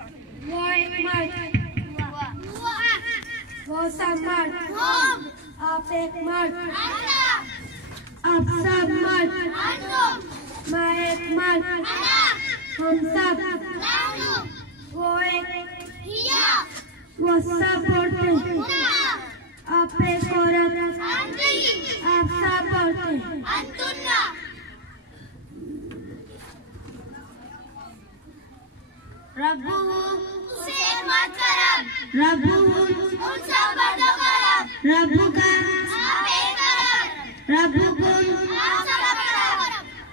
वो एक मर्द, वो सब मर्द, आप एक मर्द, आप सब मर्द, मैं एक मर्द, हम सब, वो एक, वो सब औरतें, आप एक औरत, आप सब औरतें। रब्बुहु से मत करब, रब्बुहु उनसे मर्दों करब, रब्बुका आपे करब, रब्बुकुम आप सब करब,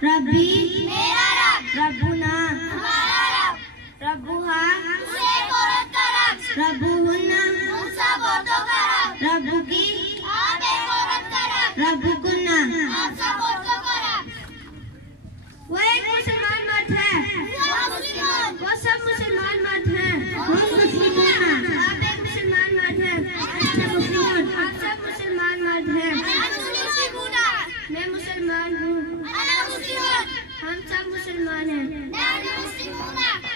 रब्बी मेरा रब, रब्बुना हमारा रब, रब्बुहा उसे औरत करब, रब्बुहुन्ना उनसे मर्दों करब, रब्बुकी आपे औरत करब, रब्बुकुन्ना। आप सब मर्दों करब। वो एक मुसलमान मर्द है, वो सब मुसलमान मर्द हैं, हम मुस्लिमों, आप एक मुसलमान मर्द हैं, आप सब मुसलमान मर्द हैं, मैं मुसलमान हूँ, हम सब मुसलमान हैं,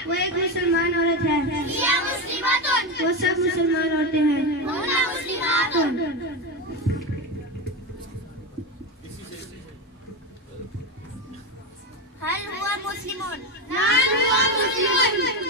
वो एक मुसलमान औरत है, वो सब मुसलमान औरतें हैं। हल हुआ मुस्लिमों, नान हुआ मुस्लिमों,